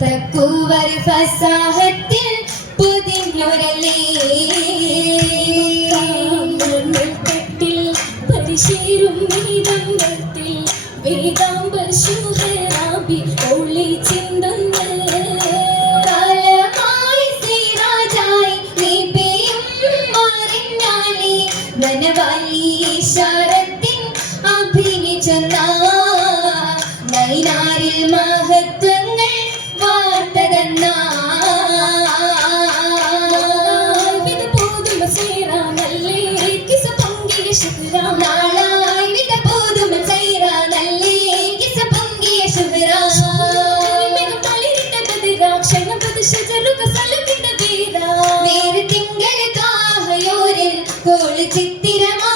തക്കുവർ ഫസാഹത്തിൽ പുതിഞ്ഞൊരലേ തട്ടിൽ പരിശീരും വേദത്തിൽ വേദാംബർ ശുഹരാബി ഒളി ചിന്തുന്ന കാലമായി ശ്രീരാജായി നീയും മാറിഞ്ഞാലേ വനവാലി ശാരത്തിൻ അഭിനിച്ചെന്ന നൈനാരിൽ മഹത്വങ്ങൾ വാർത്തതന്ന വിധ പോതുമ സേരാനല്ലേ കിസ പങ്കിയ ശുഹ്റാം നാളായി വിധ പോതുമ സേരാനല്ലേ കിസ പങ്കിയ ശുഹ്റാം പളിരിട്ട ബദിരാക്ഷണ ബദശജറുക സലകിട വീര നേര് തിങ്കൾ കാഹയോരിൽ കോള് ചിത്തിരമാ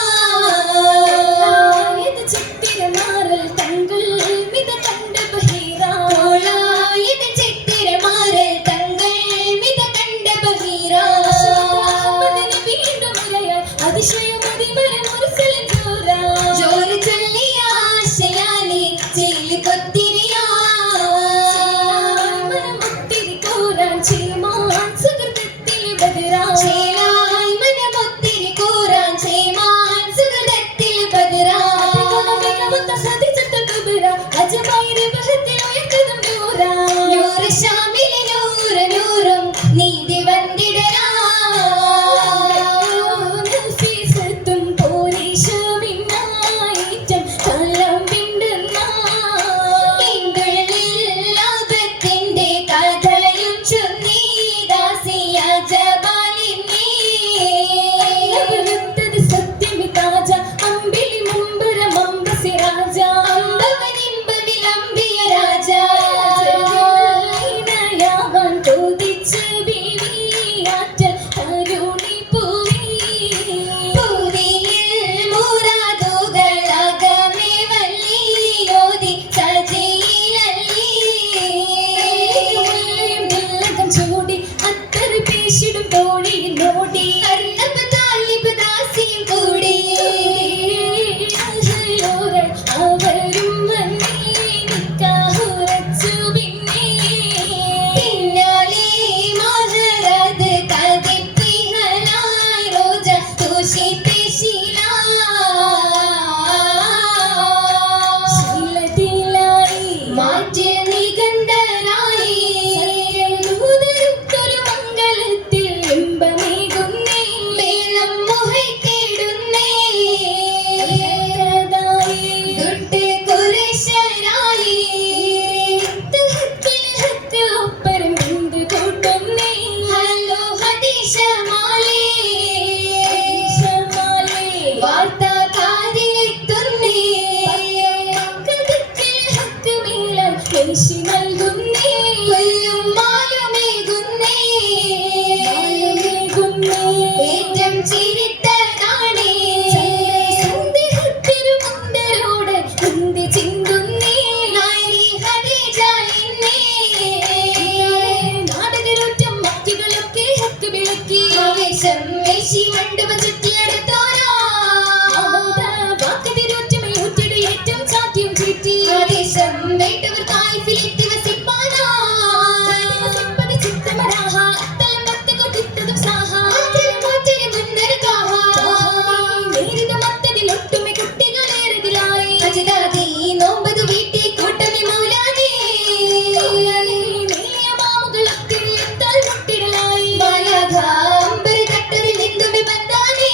മായാ ധാംബരി തട്ടതിൽ എന്തുമി ബന്ധാനേ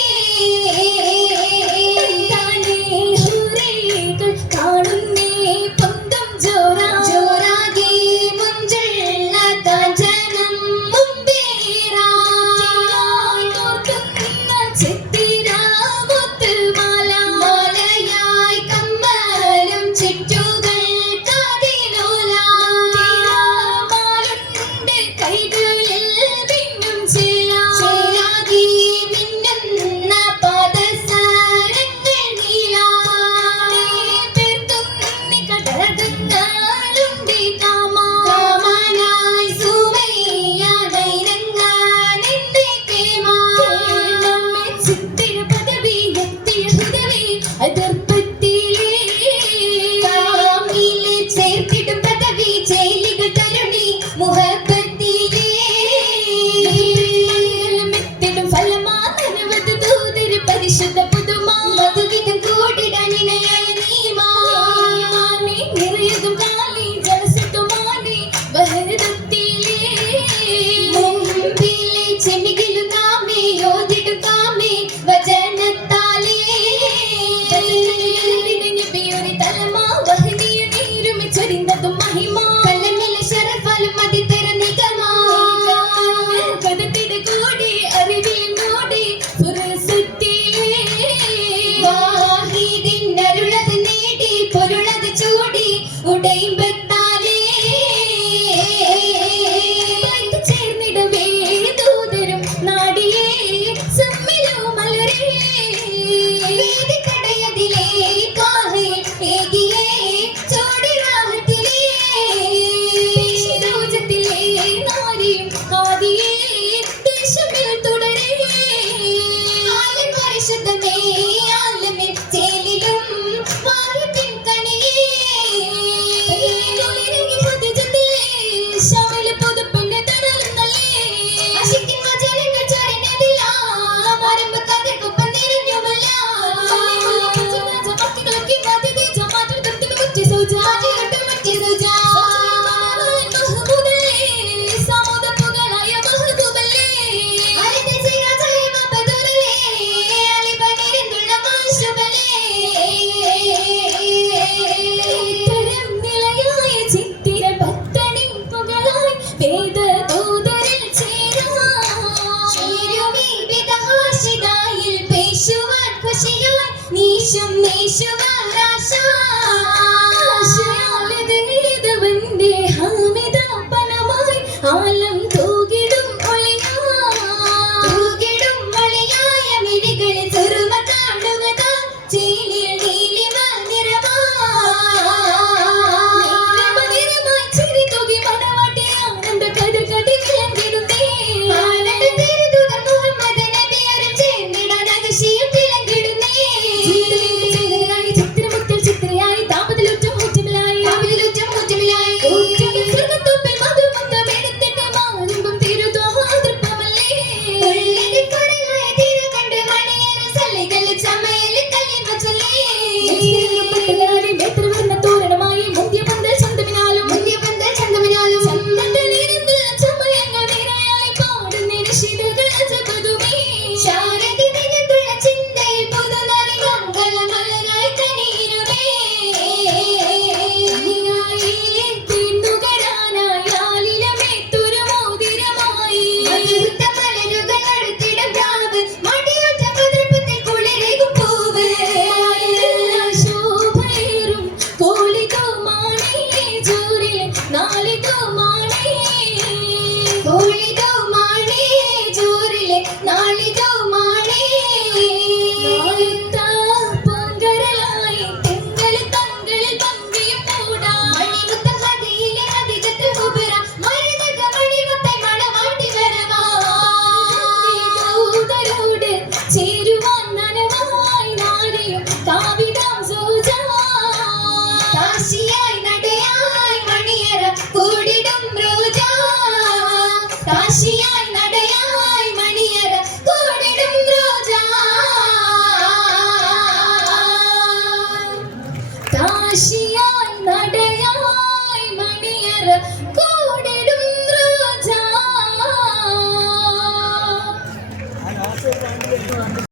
യേശും യേശുവാരാശ ആശയാലതേതവന്റെ ഹാമിതാപനമായി ആലം തൂകിടും ഒളിയായ മിഴികളിൽ തുറുമ കാണുവതാ ചേലിൽ നീലിമ നിറമായി ചിരി തൂകി മണവാട്ടി ആനന്ദ കതിർ കതി വിളങ്ങിടുന്നേ ആനന്ദ തിരുദൂതൻ മുഹമ്മദ് നബിയോരും ചേർന്നിടാൻ അതിശയം തിളങ്ങിടുന്നേ ചിത്രമുത്തിൽ ചിത്രയായി താപത്തിലുറ്റം ഊറ്റമിലായി സ്വർഗത്തോപ്പിൽ മധുമുത്തം എടുത്തിട്ട് മാറുമ്പം തിരുതോതൃപ്പമല്ലേ ഉള്ളിൽ തീരെ കണ്ട് മണിയേറും സല്ലികളിൽ ചമയൽ കല്ലിമ ചൊല്ലി മേത്രവർണ്ണ തോരണമായി മുന്തിയപന്തൽ ചന്തമിനാലും ചന്തങ്ങളിരുന്നുള്ള ചമയങ്ങൾ നിറയായി പാടുന്ന നിശിതകൾ അജഗതുമേ ശാരദി നിരന്തുള്ള ചിന്തയിൽ പുതുനറി മംഗളമലരായി കനീരുമേ തീർന്നുകരാനായി ആലിലമേത്തൊരു മോതിരമായി മലരുകൾ അടുത്തിടും രാവ് മടിയൊറ്റ പതർപ്പത്തിൽ കുളിരേകും പൂവ് ശോഭയേറും കോളിതോമാണേ ജോറിൽ നാളിതോമാണേ ജോറിലെ നാളിതോമാണേ പൊങ്കരലായി തിങ്കളിൽ തങ്കളിൽ പങ്കിയും കൂടാ മണിമുത്തം കഥയിലെ അധികത്തിൽ കുബിറ മരുതക മണിമുത്തൈ മണവാട്ടി വരവാ ദൂതരോട് ചേരുവാൻ നനവായി നാരിയും കാവിതാം സൂജ കാശിയായി നടയായി മണിയറ കൂടിടും റോജ കാശിയായി നടയായി